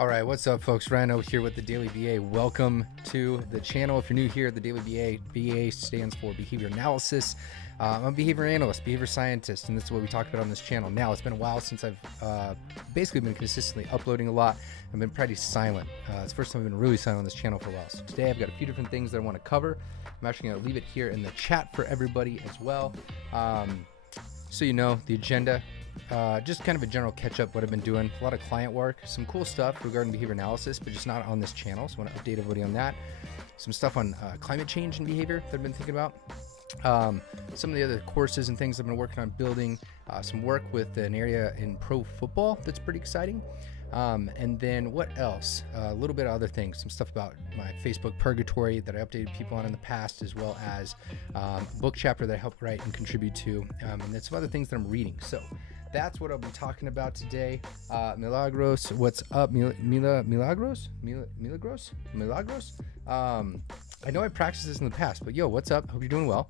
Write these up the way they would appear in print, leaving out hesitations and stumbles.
All right, what's up, folks? Rhino here with the Daily BA. Welcome to the channel. If you're new here, the Daily BA stands for Behavior Analysis. I'm a behavior analyst, behavior scientist, and this is what we talk about on this channel. Now, it's been a while since I've basically been consistently uploading a lot. I've been pretty silent. It's the first time I've been really silent on this channel for a while. So today I've got a few different things that I want to cover. I'm actually going to leave it here in the chat for everybody as well. So you know the agenda. Just kind of a general catch-up what I've been doing. A lot of client work, some cool stuff regarding behavior analysis, but just not on this channel. So I want to update everybody on that. Some stuff on climate change and behavior that I've been thinking about. Some of the other courses and things I've been working on building. Some work with an area in pro football that's pretty exciting. And then what else? A little bit of other things, some stuff about my Facebook purgatory that I updated people on in the past, as well as a book chapter that I helped write and contribute to, and then some other things that I'm reading. So that's what I'll be talking about today. Milagros, what's up? Milagros? I know I practiced this in the past, but yo, what's up? Hope you're doing well.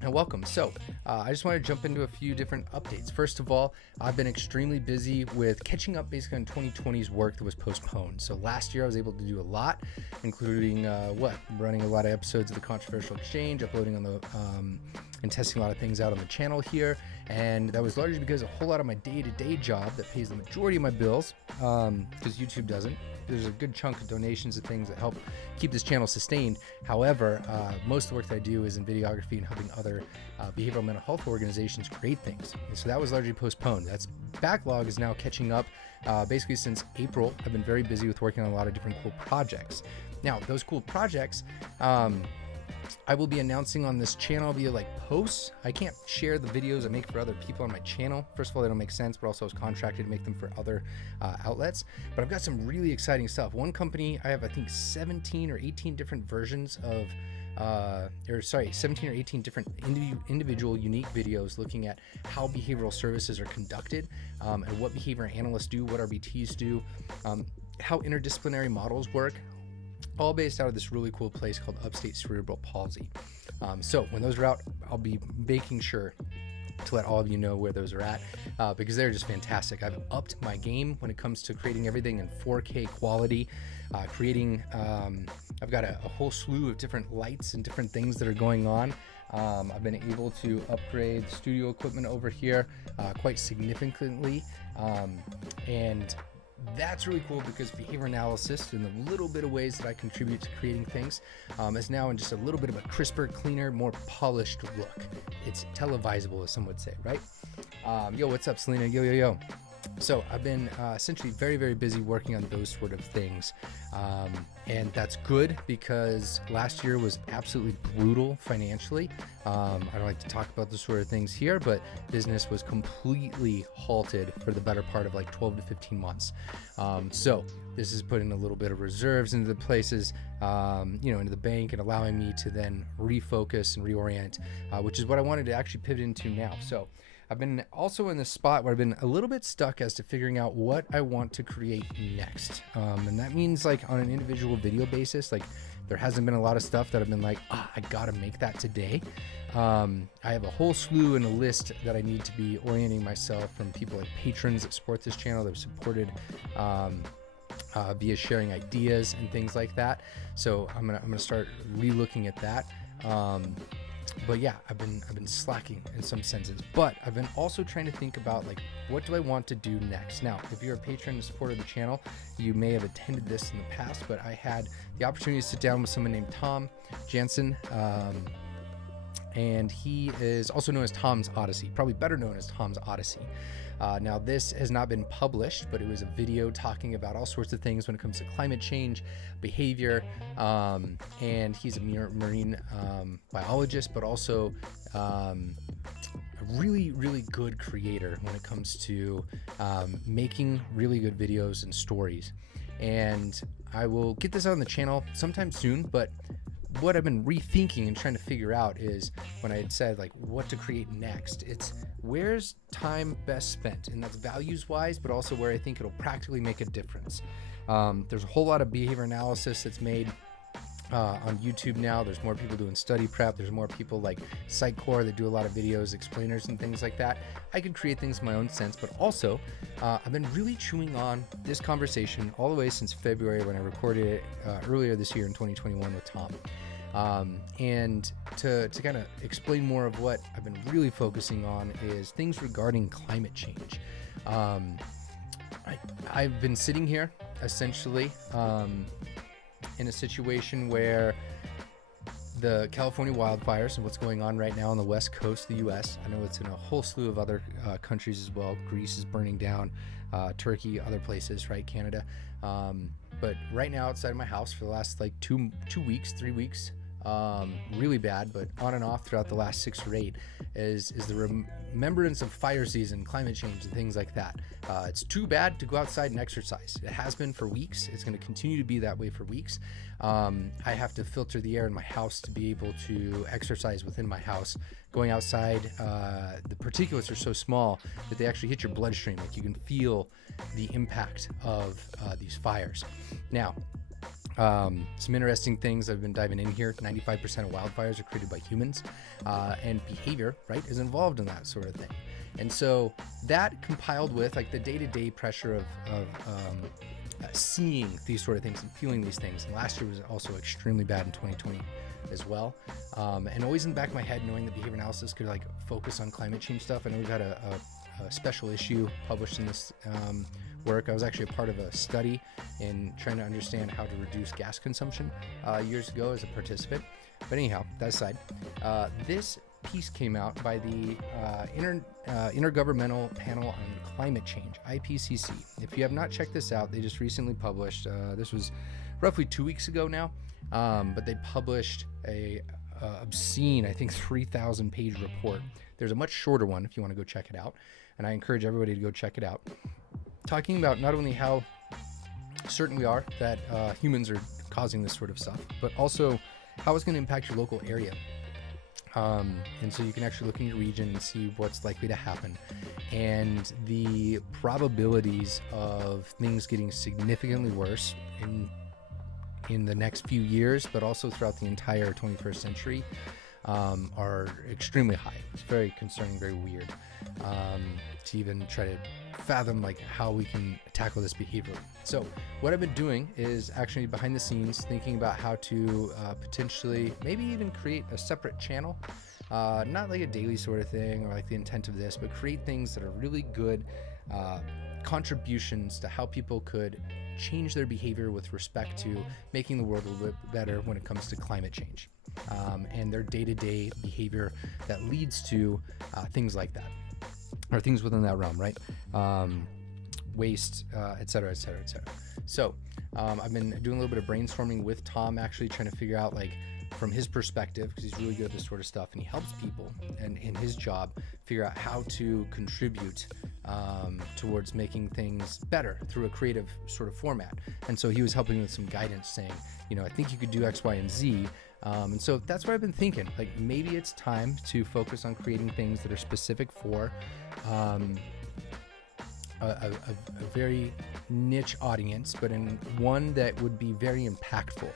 And welcome. So I just want to jump into a few different updates. First of all, I've been extremely busy with catching up basically on 2020's work that was postponed. So last year I was able to do a lot, including running a lot of episodes of the Controversial Exchange, uploading on the and testing a lot of things out on the channel here. And that was largely because a whole lot of my day-to-day job that pays the majority of my bills, because YouTube doesn't. There's a good chunk of donations and things that help keep this channel sustained. However, most of the work that I do is in videography and helping other behavioral mental health organizations create things. And so that was largely postponed. That's backlog is now catching up. Basically since April, I've been very busy with working on a lot of different cool projects. Now, those cool projects, I will be announcing on this channel via like posts. I can't share the videos I make for other people on my channel. First of all, they don't make sense, but also I was contracted to make them for other outlets. But I've got some really exciting stuff. One company, I have, I think 17 or 18 different versions of 17 or 18 different individual unique videos looking at how behavioral services are conducted, and what behavior analysts do, what RBTs do, how interdisciplinary models work, all based out of this really cool place called Upstate Cerebral Palsy. So when those are out, I'll be making sure to let all of you know where those are at, because they're just fantastic. I've upped my game when it comes to creating everything in 4K quality, I've got a whole slew of different lights and different things that are going on. I've been able to upgrade studio equipment over here quite significantly, and that's really cool because behavior analysis and the little bit of ways that I contribute to creating things is now in just a little bit of a crisper, cleaner, more polished look. It's televisable, as some would say, right? Yo, what's up, Selena? Yo. So I've been essentially very, very busy working on those sort of things. And that's good because last year was absolutely brutal financially. I don't like to talk about the sort of things here, but business was completely halted for the better part of like 12 to 15 months. So this is putting a little bit of reserves into the places, into the bank, and allowing me to then refocus and reorient, which is what I wanted to actually pivot into now. So I've been also in this spot where I've been a little bit stuck as to figuring out what I want to create next. And that means like on an individual video basis, like there hasn't been a lot of stuff that I've been like, I gotta make that today. I have a whole slew and a list that I need to be orienting myself from people like patrons that support this channel, that have supported via sharing ideas and things like that. So I'm gonna start re-looking at that. But yeah, I've been slacking in some senses, but I've been also trying to think about like, what do I want to do next? Now, if you're a patron and supporter of the channel, you may have attended this in the past, but I had the opportunity to sit down with someone named Tom Jansen, and he is also known as Tom's Odyssey, probably better known as Tom's Odyssey. Now, this has not been published, but it was a video talking about all sorts of things when it comes to climate change, behavior, and he's a marine biologist, but also a really, really good creator when it comes to making really good videos and stories. And I will get this out on the channel sometime soon, but what I've been rethinking and trying to figure out is when I had said like what to create next, it's where's time best spent, and that's values wise, but also where I think it'll practically make a difference. There's a whole lot of behavior analysis that's made on YouTube now. There's more people doing study prep. There's more people like Sitecore that do a lot of videos, explainers and things like that. I can create things in my own sense, but also I've been really chewing on this conversation all the way since February when I recorded it earlier this year in 2021 with Tom. And to kind of explain more of what I've been really focusing on is things regarding climate change. I've been sitting here essentially in a situation where the California wildfires and what's going on right now on the west coast of the U.S. I know it's in a whole slew of other countries as well. Greece is burning down, Turkey, other places, right? Canada. But right now outside of my house for the last like 3 weeks, really bad, but on and off throughout the last 6 or 8 is the remembrance of fire season, climate change, and things like that. It's too bad to go outside and exercise. It has been for weeks. It's going to continue to be that way for weeks. I have to filter the air in my house to be able to exercise within my house. Going outside, the particulates are so small that they actually hit your bloodstream. Like you can feel the impact of these fires. Now, some interesting things I've been diving in here. 95% of wildfires are created by humans, and behavior, right, is involved in that sort of thing. And so that compiled with like the day-to-day pressure of seeing these sort of things and feeling these things. And last year was also extremely bad in 2020 as well. And always in the back of my head, knowing that behavior analysis could like focus on climate change stuff. I know we've had a special issue published in this work. I was actually a part of a study in trying to understand how to reduce gas consumption years ago as a participant. But anyhow, that aside, this piece came out by the Intergovernmental Panel on Climate Change, IPCC. If you have not checked this out, they just recently published, this was roughly 2 weeks ago now, but they published a obscene, I think 3,000 page report. There's a much shorter one if you want to go check it out, and I encourage everybody to go check it out, talking about not only how certain we are that humans are causing this sort of stuff, but also how it's going to impact your local area. And so you can actually look in your region and see what's likely to happen and the probabilities of things getting significantly worse in the next few years, but also throughout the entire 21st century, are extremely high. It's very concerning, very weird to even try to fathom like how we can tackle this behavior. So what I've been doing is actually behind the scenes thinking about how to potentially maybe even create a separate channel, not like a daily sort of thing or like the intent of this, but create things that are really good contributions to how people could change their behavior with respect to making the world a little bit better when it comes to climate change and their day-to-day behavior that leads to things like that, or things within that realm, right? Waste, et cetera, et cetera, et cetera. So I've been doing a little bit of brainstorming with Tom, actually trying to figure out, like, from his perspective, because he's really good at this sort of stuff and he helps people and in his job figure out how to contribute towards making things better through a creative sort of format. And so he was helping with some guidance saying, you know, I think you could do X, Y, and Z. And so that's what I've been thinking, like maybe it's time to focus on creating things that are specific for a very niche audience, but in one that would be very impactful.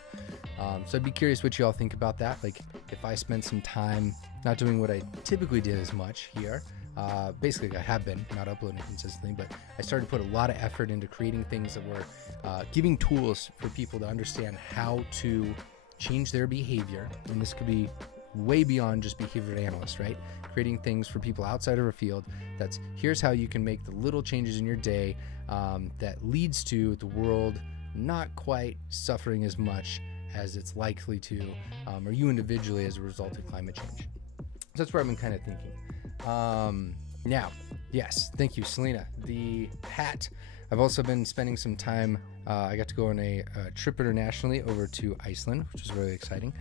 So I'd be curious what you all think about that. Like if I spent some time not doing what I typically did as much here, basically I have been not uploading consistently, but I started to put a lot of effort into creating things that were giving tools for people to understand how to change their behavior. And this could be way beyond just behavior analysts, right? Creating things for people outside of our field. That's here's how you can make the little changes in your day that leads to the world not quite suffering as much as it's likely to, or you individually as a result of climate change. So that's where I've been kind of thinking. Now, yes, thank you, Selena. The hat. I've also been spending some time. I got to go on a trip internationally over to Iceland, which was really exciting.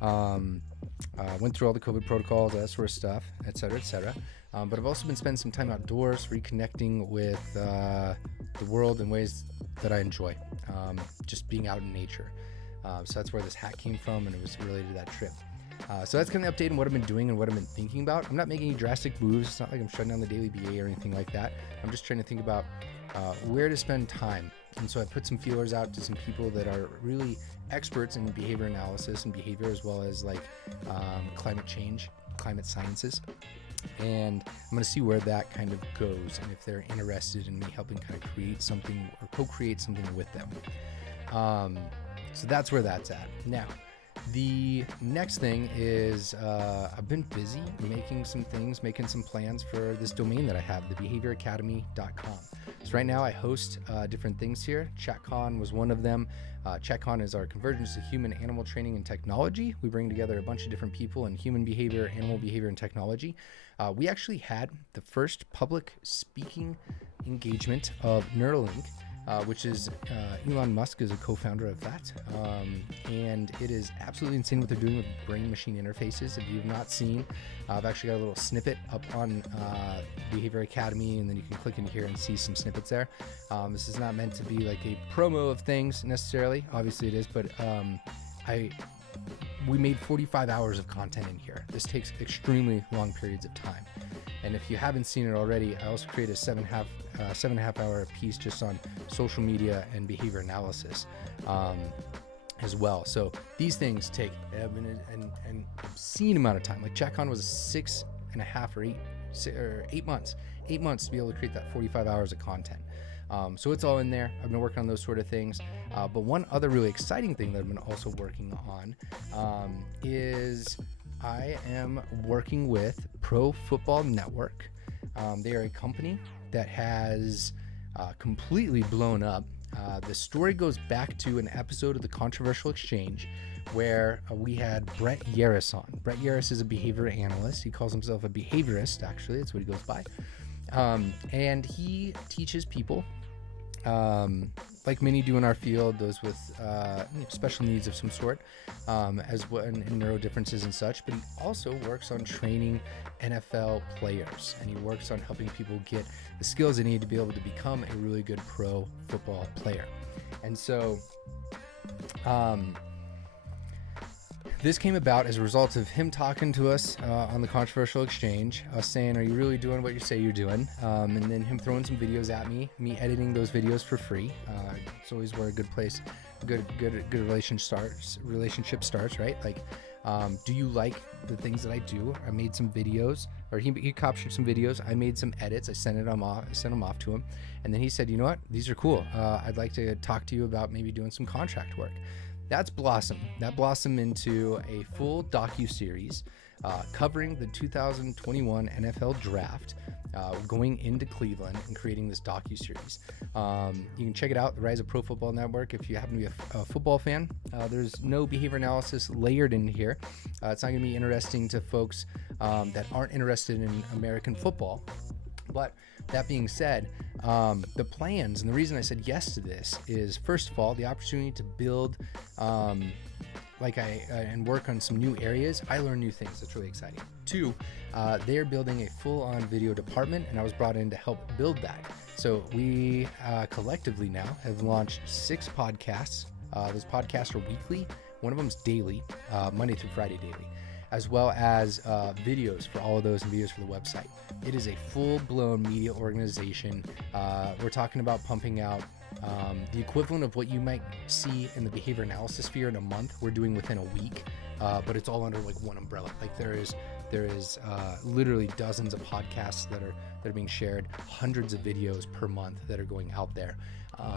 Went through all the COVID protocols, that sort of stuff, et cetera, et cetera. But I've also been spending some time outdoors, reconnecting with the world in ways that I enjoy, just being out in nature. So that's where this hat came from, and it was related to that trip. So that's kind of the update on what I've been doing and what I've been thinking about. I'm not making any drastic moves. It's not like I'm shutting down the daily BA or anything like that. I'm just trying to think about where to spend time And so I put some feelers out to some people that are really experts in behavior analysis and behavior, as well as like climate change, climate sciences. And I'm going to see where that kind of goes, and if they're interested in me helping kind of create something or co-create something with them. So that's where that's at. Now, the next thing is I've been busy making some plans for this domain that I have, thebehavioracademy.com. So right now I host different things here. ChatCon was one of them. ChatCon is our convergence of human animal training and technology. We bring together a bunch of different people in human behavior, animal behavior, and technology. We actually had the first public speaking engagement of Neuralink, which is Elon Musk is a co-founder of that. And it is absolutely insane what they're doing with brain-machine interfaces. If you've not seen, I've actually got a little snippet up on Behavior Academy, and then you can click in here and see some snippets there. This is not meant to be like a promo of things necessarily. Obviously it is, but we made 45 hours of content in here. This takes extremely long periods of time. And if you haven't seen it already, I also created a 7.5 hour piece just on social media and behavior analysis as well. So these things take an obscene amount of time. Like ChatCon was 6.5 or 8 months. 8 months to be able to create that 45 hours of content. So it's all in there. I've been working on those sort of things. But one other really exciting thing that I've been also working on is I am working with Pro Football Network. They are a company that has completely blown up. The story goes back to an episode of The Controversial Exchange where we had Brett Yaris on. Brett Yaris is a behavior analyst. He calls himself a behaviorist, actually. That's what he goes by. And he teaches people, like many do in our field, those with special needs of some sort, as well, and neuro differences and such. But he also works on training NFL players, and he works on helping people get the skills they need to be able to become a really good pro football player. And so this came about as a result of him talking to us on the Controversial Exchange, us saying, "Are you really doing what you say you're doing?" And then him throwing some videos at me editing those videos for free. It's always where a good place, good relationship starts, right? Like, do you like the things that I do? I made some videos, or he captured some videos. I made some edits. I sent them off to him, and then he said, "You know what? These are cool. I'd like to talk to you about maybe doing some contract work." That's blossomed. That blossomed into a full docu-series covering the 2021 NFL Draft, going into Cleveland and creating this docu-series. You can check it out, The Rise of Pro Football Network, if you happen to be a football fan. There's no behavior analysis layered in here. It's not going to be interesting to folks that aren't interested in American football. But that being said, the plans and the reason I said yes to this is, first of all, the opportunity to build and work on some new areas. I learn new things. That's really exciting. Two, they are building a full-on video department, and I was brought in to help build that. So we collectively now have launched 6 podcasts. Those podcasts are weekly. One of them is daily, Monday through Friday daily, as well as videos for all of those and videos for the website. It is a full-blown media organization. We're talking about pumping out the equivalent of what you might see in the behavior analysis sphere in a month. We're doing within a week, but it's all under like one umbrella. Like there is literally dozens of podcasts that are being shared, hundreds of videos per month that are going out there.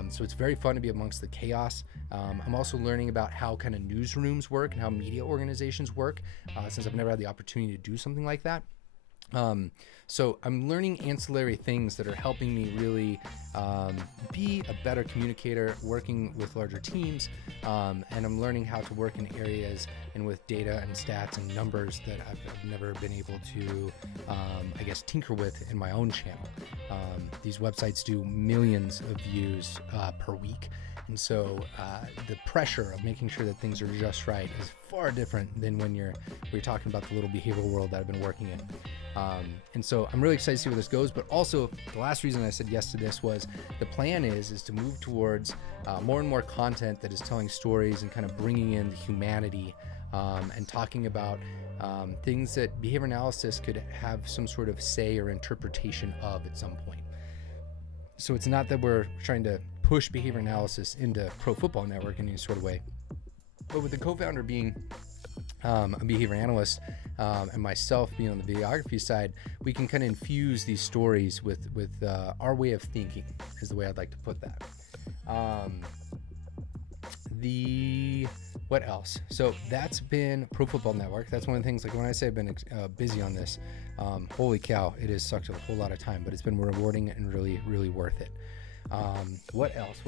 So it's very fun to be amongst the chaos. I'm also learning about how kind of newsrooms work and how media organizations work, since I've never had the opportunity to do something like that. So I'm learning ancillary things that are helping me really be a better communicator, working with larger teams, and I'm learning how to work in areas and with data and stats and numbers that I've never been able to, tinker with in my own channel. These websites do millions of views per week. And so the pressure of making sure that things are just right is far different than when you're talking about the little behavioral world that I've been working in. And so I'm really excited to see where this goes. But also, the last reason I said yes to this was the plan is to move towards more and more content that is telling stories and kind of bringing in the humanity and talking about things that behavior analysis could have some sort of say or interpretation of at some point. So it's not that we're trying to push behavior analysis into Pro Football Network in any sort of way. But with the co-founder being a behavior analyst, and myself being on the videography side, we can kind of infuse these stories with our way of thinking, is the way I'd like to put that. What else? So that's been Pro Football Network. That's one of the things, like when I say I've been busy on this, holy cow, it has sucked a whole lot of time, but it's been rewarding and really, really worth it. What else?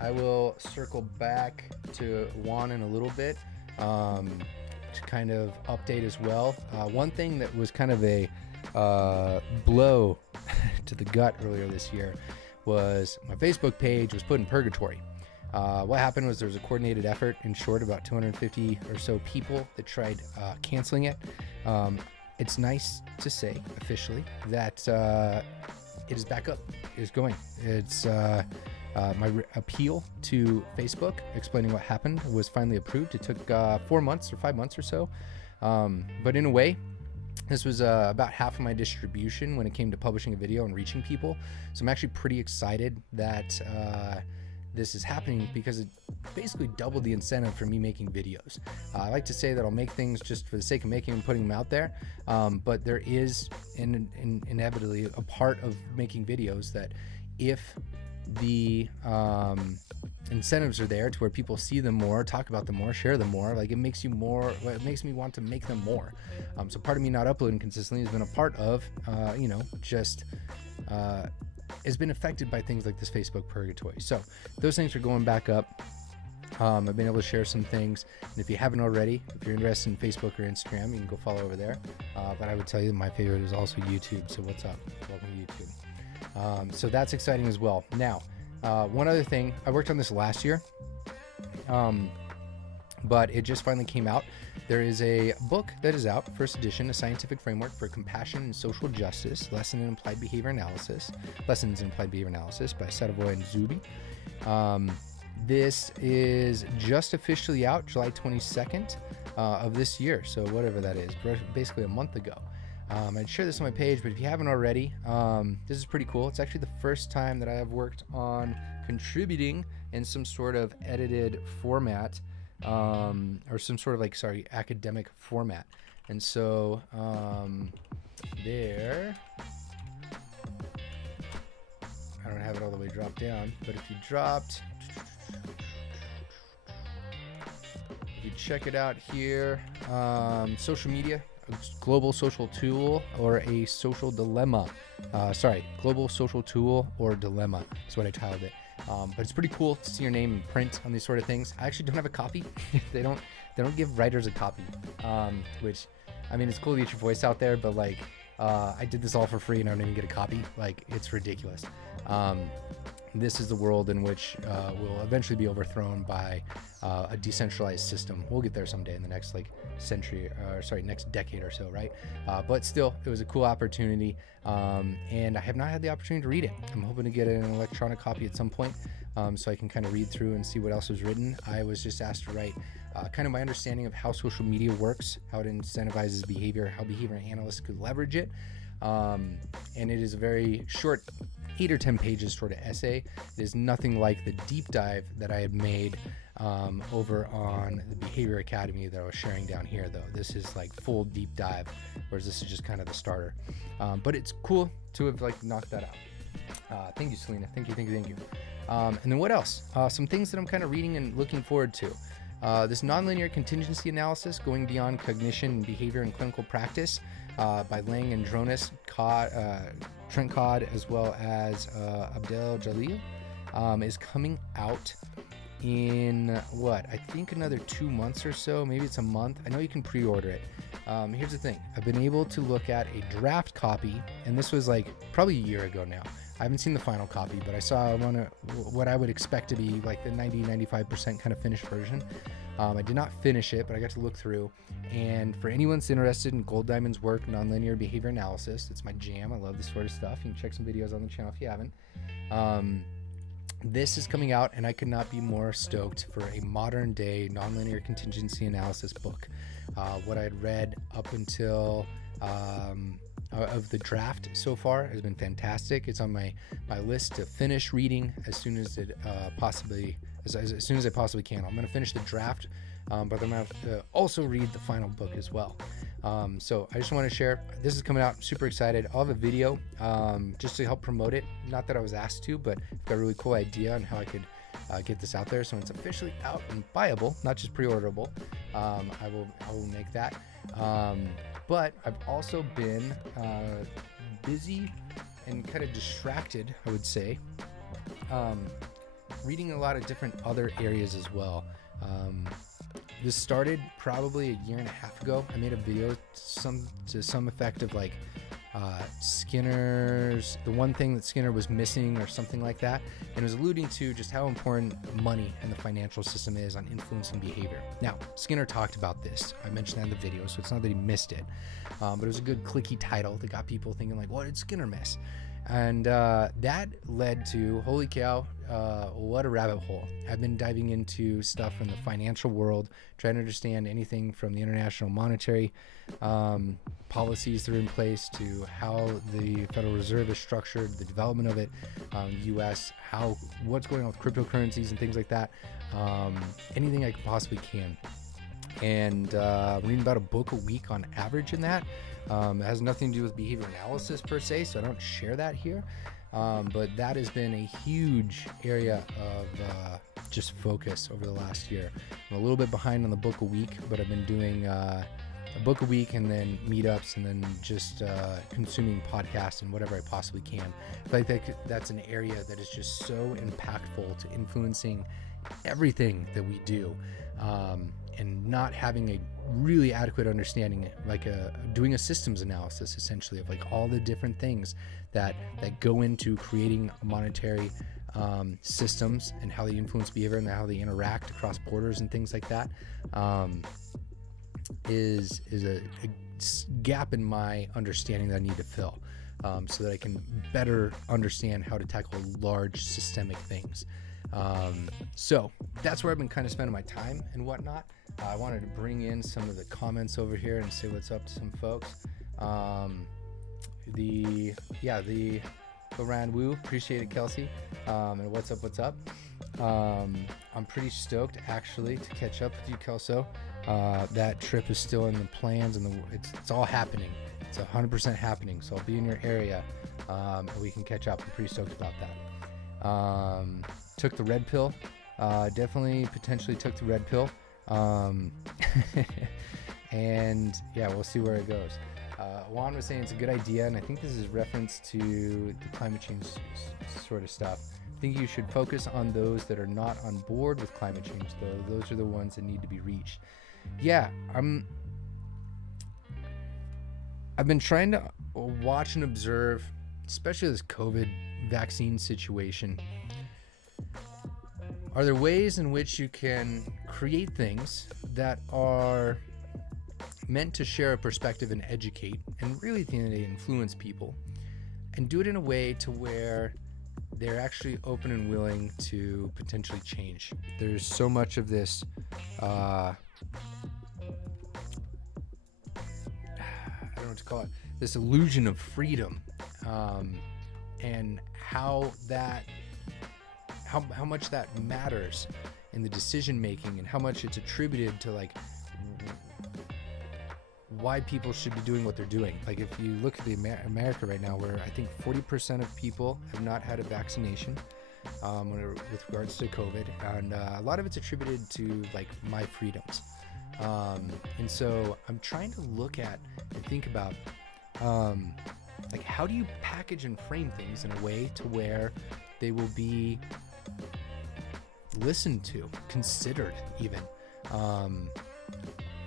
I will circle back to Juan in a little bit to kind of update as well. One thing that was kind of a blow to the gut earlier this year was my Facebook page was put in purgatory. What happened was there was a coordinated effort, in short, about 250 or so people that tried canceling it. It's nice to say officially that it is back up. It is going. It's my appeal to Facebook explaining what happened was finally approved. It took 4 months or 5 months or so. But in a way, this was about half of my distribution when it came to publishing a video and reaching people. So I'm actually pretty excited that this is happening, because it basically doubled the incentive for me making videos. I like to say that I'll make things just for the sake of making and putting them out there, but there is inevitably a part of making videos that if the incentives are there to where people see them more, talk about them more, share them more, like it makes me want to make them more. So part of me not uploading consistently has been a part of has been affected by things like this Facebook purgatory. So those things are going back up. I've been able to share some things, and if you haven't already, if you're interested in Facebook or Instagram, you can go follow over there. But I would tell you that my favorite is also YouTube. So what's up? Welcome to YouTube. So that's exciting as well. Now, one other thing, I worked on this last year, but it just finally came out. There is a book that is out, first edition, A Scientific Framework for Compassion and Social Justice, Lessons in Applied Behavior Analysis by Sadavoy and Zuby. This is just officially out July 22nd of this year, so whatever that is, basically a month ago. I'd share this on my page, but if you haven't already, this is pretty cool. It's actually the first time that I have worked on contributing in some sort of edited format, or some sort of academic format. And so there, I don't have it all the way dropped down, but if you check it out here, social media, a global social tool or a social dilemma. Global social tool or dilemma is what I titled it. But it's pretty cool to see your name in print on these sort of things. I actually don't have a copy. They don't give writers a copy, which, I mean, it's cool to get your voice out there, but I did this all for free and I don't even get a copy. It's ridiculous. This is the world in which we'll eventually be overthrown by a decentralized system. We'll get there someday in the next next decade or so, right? But still, it was a cool opportunity, and I have not had the opportunity to read it. I'm hoping to get an electronic copy at some point, so I can kind of read through and see what else was written. I was just asked to write kind of my understanding of how social media works, how it incentivizes behavior, how behavior analysts could leverage it, and it is a very short 8 or 10 pages sort of essay. It is nothing like the deep dive that I had made over on the Behavior Academy that I was sharing down here, though. This is full deep dive, whereas this is just kind of the starter. But it's cool to have knocked that out. Thank you, Selena. Thank you. And then what else? Some things that I'm kind of reading and looking forward to. This nonlinear contingency analysis, going beyond cognition and behavior in clinical practice, by Lang and Dronis, Trent Codd, as well as Abdel Jalil, is coming out in I think another 2 months or so. Maybe it's a month. I know you can pre-order it. Here's the thing. I've been able to look at a draft copy, and this was probably a year ago now. I haven't seen the final copy, but I saw what I would expect to be the 90-95% kind of finished version. I did not finish it, but I got to look through. And for anyone that's interested in Gold Diamond's work, nonlinear behavior analysis, it's my jam. I love this sort of stuff. You can check some videos on the channel if you haven't. This is coming out, and I could not be more stoked for a modern day nonlinear contingency analysis book. What I had read up until of the draft so far has been fantastic. It's on my list to finish reading as soon as it as soon as I possibly can. I'm going to finish the draft, but I'm going to have to also read the final book as well. So I just want to share, this is coming out. I'm super excited. I'll have a video just to help promote it. Not that I was asked to, but I've got a really cool idea on how I could get this out there. So when it's officially out and buyable, not just pre-orderable, I will make that. But I've also been busy and kind of distracted, I would say, reading a lot of different other areas as well. This started probably a year and a half ago. I made a video to some effect of like Skinner's, the one thing that Skinner was missing or something like that, and it was alluding to just how important money and the financial system is on influencing behavior. Now, Skinner talked about this. I mentioned that in the video, so it's not that he missed it, but it was a good clicky title that got people thinking like, what did Skinner miss? And that led to, holy cow, what a rabbit hole. I've been diving into stuff in the financial world, trying to understand anything from the international monetary policies that are in place to how the Federal Reserve is structured, the development of it, U.S., what's going on with cryptocurrencies and things like that. Anything I possibly can. And reading about a book a week on average in that. It has nothing to do with behavior analysis per se, so I don't share that here. But that has been a huge area of just focus over the last year. I'm a little bit behind on the book a week, but I've been doing a book a week and then meetups and then just consuming podcasts and whatever I possibly can. But I think that's an area that is just so impactful to influencing everything that we do. And not having a really adequate understanding, like doing a systems analysis essentially of like all the different things that go into creating monetary systems and how they influence behavior and how they interact across borders and things like that, is a gap in my understanding that I need to fill, so that I can better understand how to tackle large systemic things. So that's where I've been kind of spending my time and whatnot. I wanted to bring in some of the comments over here and say what's up to some folks. The Loran Woo, appreciate it, Kelsey. And what's up? I'm pretty stoked actually to catch up with you, Kelso. That trip is still in the plans and it's all happening. It's 100% happening. So I'll be in your area, and we can catch up. I'm pretty stoked about that. Took the red pill. Definitely potentially took the red pill. And yeah, we'll see where it goes. Juan was saying it's a good idea, and I think this is reference to the climate change sort of stuff. I think you should focus on those that are not on board with climate change, though. Those are the ones that need to be reached. Yeah, I've been trying to watch and observe, especially this COVID vaccine situation. Are there ways in which you can create things that are meant to share a perspective and educate, and really at the end of the day influence people, and do it in a way to where they're actually open and willing to potentially change? There's so much of this I don't know what to call it, this illusion of freedom, and how much that matters in the decision making, and how much it's attributed to like why people should be doing what they're doing. Like if you look at the America right now, where I think 40% of people have not had a vaccination with regards to COVID, and a lot of it's attributed to like my freedoms. And so I'm trying to look at and think about like how do you package and frame things in a way to where they will be listened to, considered even.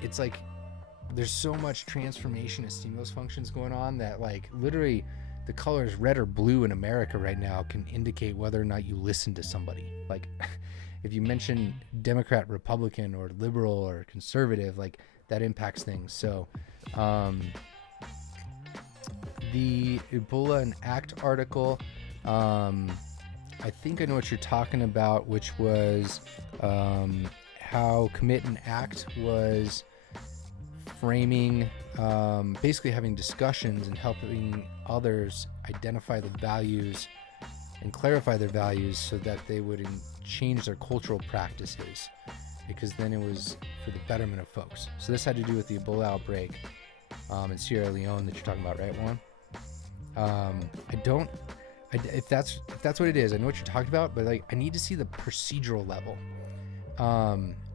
It's like there's so much transformation and stimulus functions going on that like literally the colors red or blue in America right now can indicate whether or not you listen to somebody. Like if you mention Democrat, Republican, or liberal or conservative, like that impacts things. So the Ebola and ACT article, I think I know what you're talking about, which was how Commit and Act was framing, basically having discussions and helping others identify the values and clarify their values so that they would change their cultural practices, because then it was for the betterment of folks. So this had to do with the Ebola outbreak in Sierra Leone that you're talking about, right, Juan? If that's what it is, I know what you're talking about, but like I need to see the procedural level.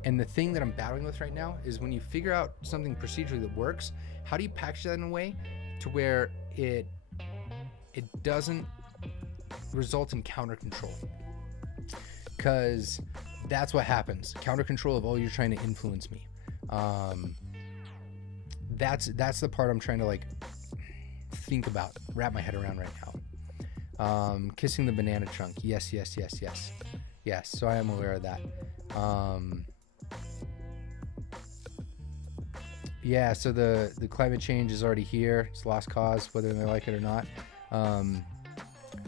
And the thing that I'm battling with right now is when you figure out something procedurally that works, how do you package that in a way to where it doesn't result in counter control? Because that's what happens. Counter control of, oh, you're trying to influence me. That's the part I'm trying to like think about, wrap my head around right now. Kissing the banana trunk. Yes. So I am aware of that. Yeah, so the climate change is already here. It's lost cause, whether they like it or not.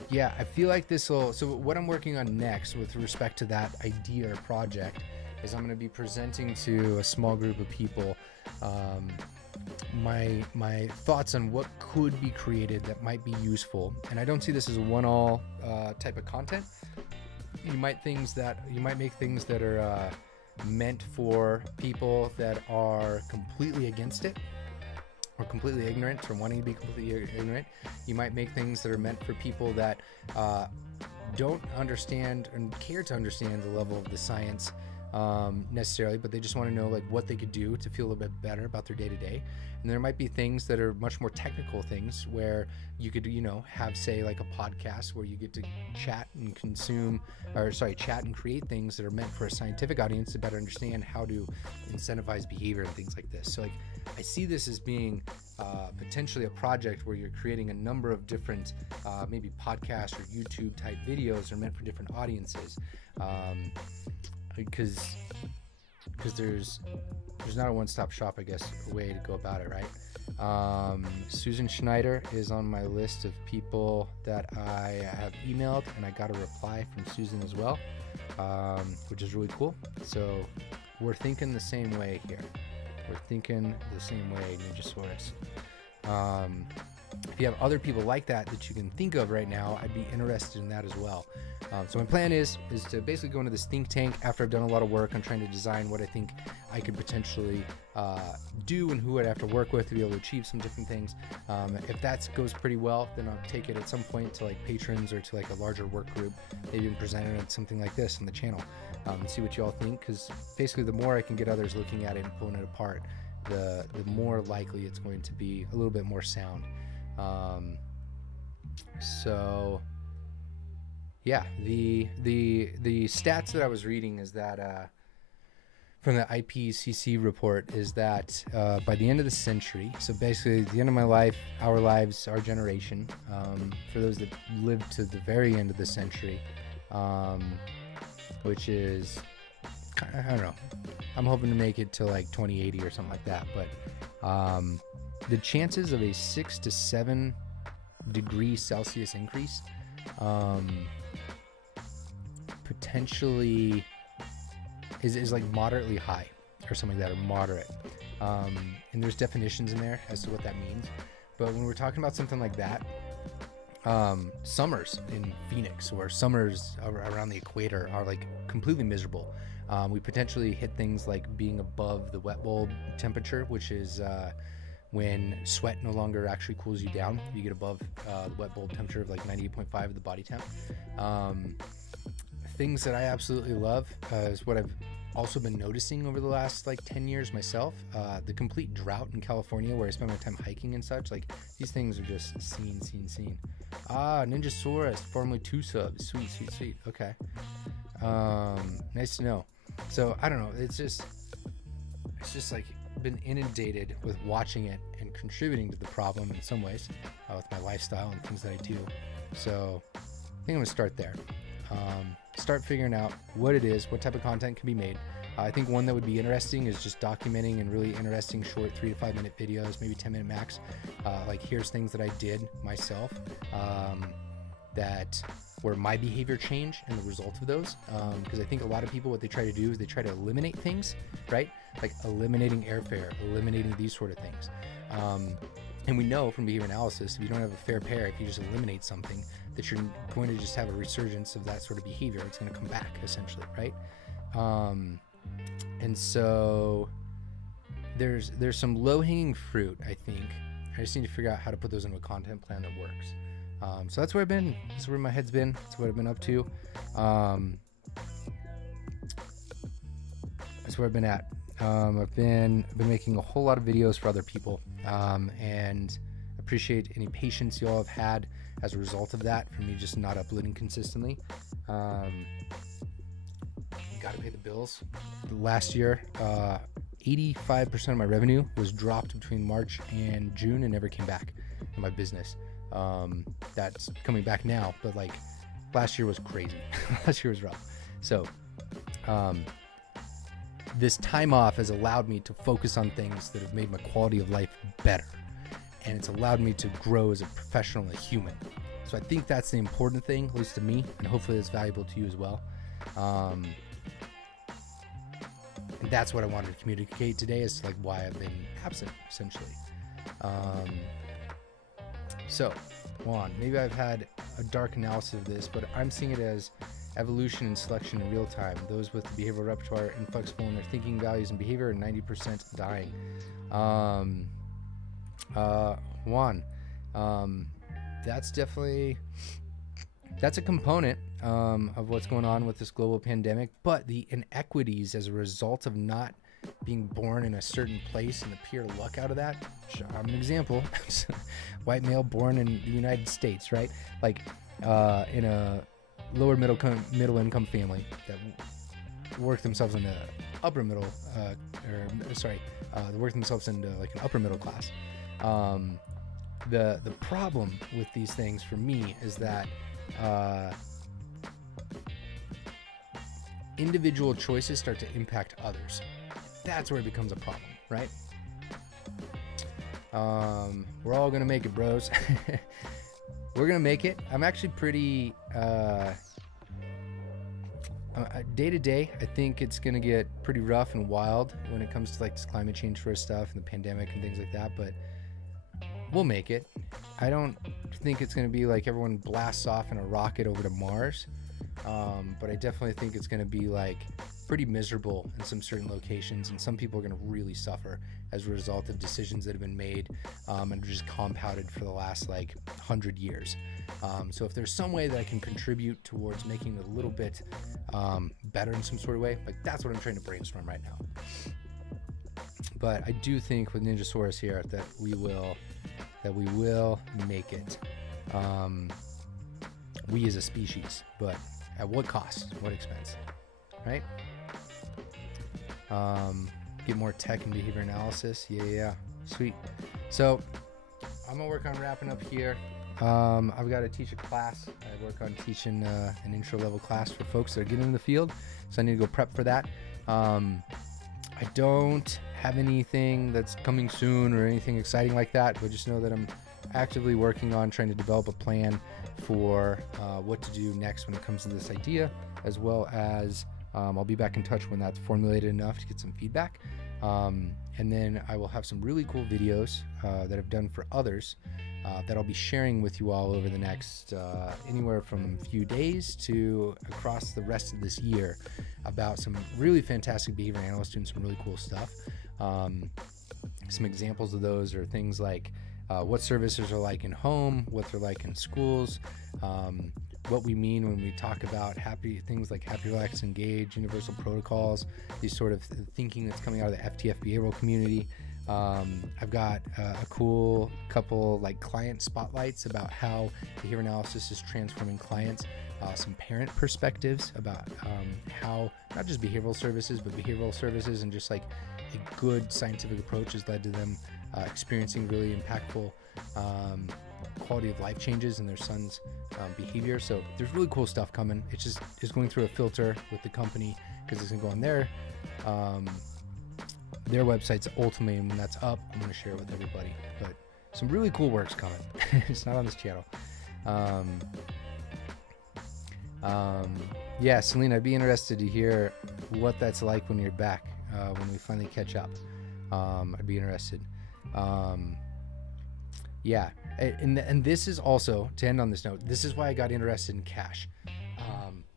Yeah, I feel like so what I'm working on next with respect to that idea or project is I'm going to be presenting to a small group of people my thoughts on what could be created that might be useful. And I don't see this as a one-all type of content. You might make things that are meant for people that are completely against it or completely ignorant or wanting to be completely ignorant. You might make things that are meant for people that don't understand and care to understand the level of the science necessarily, but they just want to know like what they could do to feel a little bit better about their day-to-day. And there might be things that are much more technical things where you could, have, say, like a podcast where you get to chat and chat and create things that are meant for a scientific audience to better understand how to incentivize behavior and things like this. So like I see this as being potentially a project where you're creating a number of different maybe podcast or YouTube type videos that are meant for different audiences. Because there's not a one-stop shop, I guess, way to go about it, right? Susan Schneider is on my list of people that I have emailed, and I got a reply from Susan as well, which is really cool. So we're thinking the same way here. We're thinking the same way, Ninjasaurus. If you have other people like that you can think of right now, I'd be interested in that as well. So my plan is to basically go into this think tank after I've done a lot of work on trying to design what I think I could potentially do and who I'd have to work with to be able to achieve some different things. If that goes pretty well, then I'll take it at some point to like patrons or to like a larger work group, maybe even present it at something like this on the channel, and see what you all think. Because basically the more I can get others looking at it and pulling it apart, the more likely it's going to be a little bit more sound. So yeah, the stats that I was reading is that from the IPCC report is that by the end of the century, so basically the end of my life, our lives, our generation, for those that live to the very end of the century, which is, I don't know, I'm hoping to make it to like 2080 or something like that, but the chances of a 6 to 7 degree Celsius increase potentially is like moderately high or something like that, or moderate. And there's definitions in there as to what that means. But when we're talking about something like that, summers in Phoenix or summers around the equator are like completely miserable. We potentially hit things like being above the wet bulb temperature, which is when sweat no longer actually cools you down. You get above the wet bulb temperature of like 98.5 of the body temp. Things that I absolutely love is what I've also been noticing over the last like 10 years myself. The complete drought in California, where I spend my time hiking and such. Like these things are just seen. Ninjasaurus, formerly 2 subs. Sweet. Okay. Nice to know. So I don't know. It's just like been inundated with watching it and contributing to the problem in some ways with my lifestyle and things that I do. So I think I'm gonna start there. Start figuring out what it is, what type of content can be made. I think one that would be interesting is just documenting and really interesting short 3 to 5 minute videos, maybe 10-minute max. Like here's things that I did myself that where my behavior changed and the result of those. Because I think a lot of people, what they try to do is they try to eliminate things, right? Like eliminating airfare, eliminating these sort of things. And we know from behavior analysis, if you don't have a fair pair, if you just eliminate something, that you're going to just have a resurgence of that sort of behavior. It's going to come back essentially, right? And so there's some low-hanging fruit, I think. I just need to figure out how to put those into a content plan that works. So that's where I've been. That's where my head's been. That's what I've been up to. That's where I've been at. I've been making a whole lot of videos for other people, and appreciate any patience you all have had as a result of that, for me just not uploading consistently. You got to pay the bills. Last year, 85% of my revenue was dropped between March and June and never came back in my business. That's coming back now, but like last year was crazy. Last year was rough. So this time off has allowed me to focus on things that have made my quality of life better, and it's allowed me to grow as a professional and a human. So I think that's the important thing, at least to me, and hopefully it's valuable to you as well. And that's what I wanted to communicate today, is like why I've been absent, essentially. So, Juan, maybe I've had a dark analysis of this, but I'm seeing it as evolution and selection in real time. Those with the behavioral repertoire are inflexible in their thinking, values, and behavior, and 90% dying. Juan, that's a component of what's going on with this global pandemic, but the inequities as a result of not being born in a certain place and the pure luck out of that. I'm an example. White male born in the United States, right? Like in a lower middle income family that work themselves into upper middle, they work themselves into like an upper middle class. The problem with these things for me is that individual choices start to impact others. That's where it becomes a problem, right? We're all gonna make it, bros. We're gonna make it. I'm actually pretty day to day. I think it's gonna get pretty rough and wild when it comes to like this climate change sort of stuff and the pandemic and things like that, but we'll make it. I don't think it's going to be like everyone blasts off in a rocket over to Mars, but I definitely think it's going to be like pretty miserable in some certain locations, and some people are going to really suffer as a result of decisions that have been made and just compounded for the last like 100 years. So if there's some way that I can contribute towards making it a little bit better in some sort of way, like that's what I'm trying to brainstorm right now. But I do think with Ninjasaurus here that we will make it, we as a species, but at what cost, what expense, right? Get more tech and behavior analysis. Yeah, sweet. So I'm gonna work on wrapping up here. I've got to teach a class. I work on teaching an intro level class for folks that are getting in the field, so I need to go prep for that. I don't have anything that's coming soon or anything exciting like that, but just know that I'm actively working on trying to develop a plan for what to do next when it comes to this idea, as well as I'll be back in touch when that's formulated enough to get some feedback. And then I will have some really cool videos that I've done for others that I'll be sharing with you all over the next anywhere from a few days to across the rest of this year, about some really fantastic behavior analysts doing some really cool stuff. Some examples of those are things like what services are like in home, what they're like in schools, what we mean when we talk about things like happy, relax, engage, universal protocols, these sort of thinking that's coming out of the FTF behavioral community. I've got a cool couple like client spotlights about how behavior analysis is transforming clients, some parent perspectives about how not just behavioral services, but behavioral services and just like a good scientific approach has led to them experiencing really impactful quality of life changes in their son's behavior. So there's really cool stuff coming. It's just going through a filter with the company because it's gonna go on their websites ultimately, and when that's up, I'm going to share it with everybody. But some really cool work's coming. It's not on this channel. Yeah, Selena, I'd be interested to hear what that's like when you're back, when we finally catch up. I'd be interested. Yeah, and this is also, to end on this note, this is why I got interested in cash.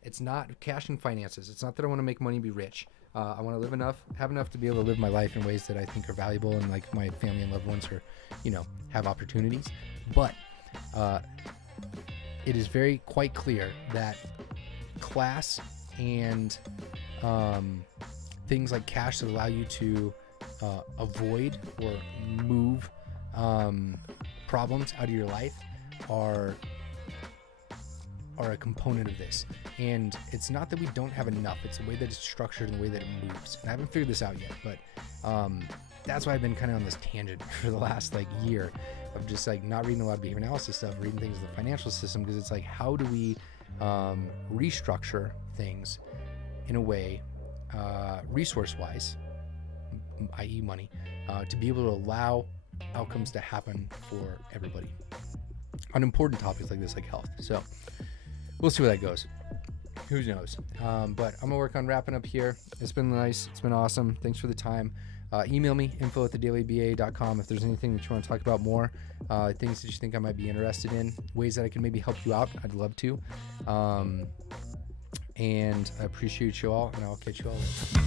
It's not cash and finances. It's not that I want to make money and be rich. I want to have enough to be able to live my life in ways that I think are valuable, and like my family and loved ones are, have opportunities. But it is quite clear that class and things like cash that allow you to avoid or move problems out of your life are a component of this. And it's not that we don't have enough, it's the way that it's structured and the way that it moves. And I haven't figured this out yet, but that's why I've been kind of on this tangent for the last year of just not reading a lot of behavior analysis stuff, reading things in the financial system, because it's how do we restructure things in a way, resource-wise, i.e. money, to be able to allow outcomes to happen for everybody on important topics like this, like health. So we'll see where that goes. Who knows? But I'm gonna work on wrapping up here. It's been nice. It's been awesome. Thanks for the time. Email me, info@thedailyba.com, if there's anything that you want to talk about more, things that you think I might be interested in, ways that I can maybe help you out. I'd love to. And I appreciate you all, and I'll catch you all later.